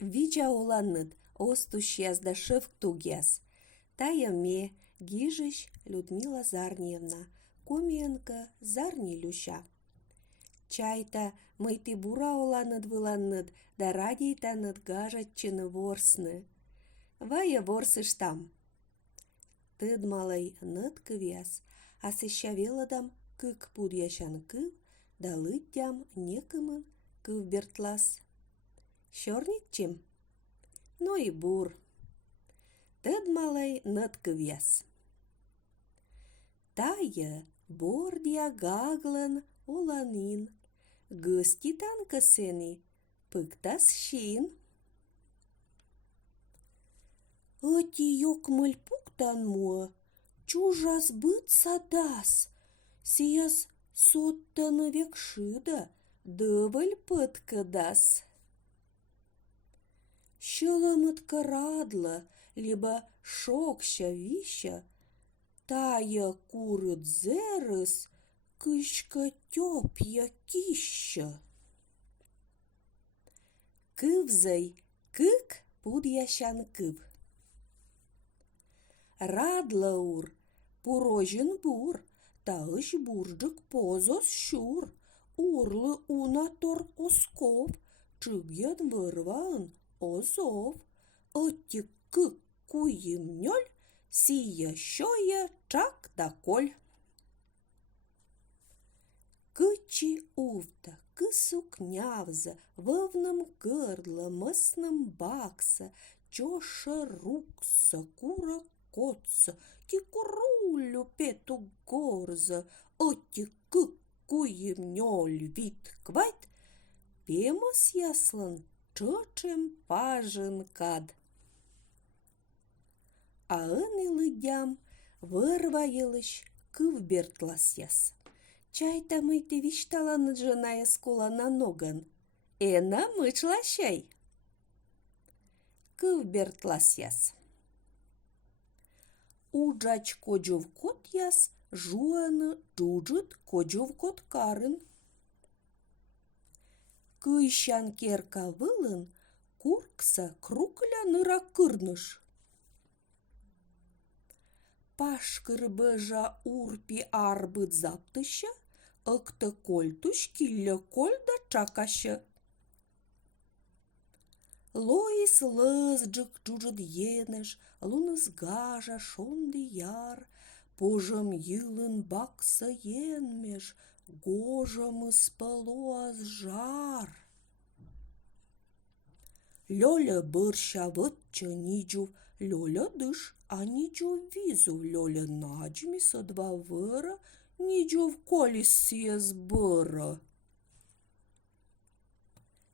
Вича уланныт, остуш язда шевк тугяс. Таяме, гижищ Людмила Зарниевна, Комиенко Зарни Люша. Чайта мыйты бура уланыт выланныт, да радийтаныт гажатчыны ворсны. Вая ворсыштам. Тыдмалай ныт кывяс, а сыщавеладам кык пудяшан кыв, да лыттям некымын кыв бертлас. Шорнитчим? Ну и бур. Тыдмалай ныт кывяс. Тая бордия гаглан оланин, гыститан кысени, пыктас шин. Ыти ёкмыль пуктан муа, чужас быт садас, сияс соттаны векшыда, дывыль пыткадас. Щеломытка радла, либо шокща вища, тая курыт зерыс, кышка тёпья кища. Кывзай кык пудяшан кыв. Радла ур, пурожин бур, таыш буржык позос щур, урлы унатор осков, чыгьян вырваын озов, ыти кык куйымнёль, сия щоя чак да коль. Кычи увта, кысукнявза, вовным гырла, мысным бакса, чоша рукса, кура котса, кикурулю пету горза, ыти кык куйымнёль вит квайт, пемос яслан чочем пажын кад. А ыны лыдям вырвайылыш кыв бертлас яс. Чайта мыйты вишталаны жыная скола на ноган. Эна мычлащай. Кыв бертлас яс. Уджач кожовкот яс, жуаны джуджыт кожовкот карын. Кыйщан керка вылын, куркса крукляныра кырныш. Пашкыр быжа урпи арбыт заптыща, ыкты кольтуш килля кольда чакаща. Лоис лызджык джужыт енеш, луныс гажа шонды яр, пожым йылын бакса енмеш, гожым испалуаз жар. Лёля бырща вытча ниджув, Лёля дыш, а ниджув визу, Лёля наджмиса два выра, ниджув колис сиес быра.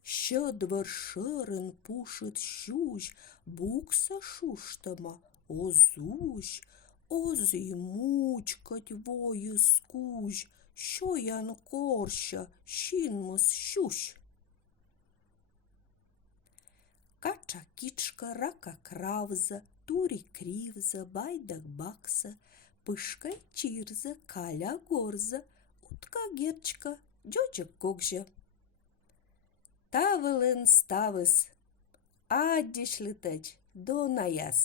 Щедвар шырын пушит щущ, букса шуштама, озущ, озы мучкать вою скущ, щоян корща, щинмыс щущ. Кача кичка, рака кравза, тури кривза, байдак бакса, пышка чирза, каля горза, утка герчка, джоджик гогжа. Тавылын ставыс, аддиш лытач, донаяс.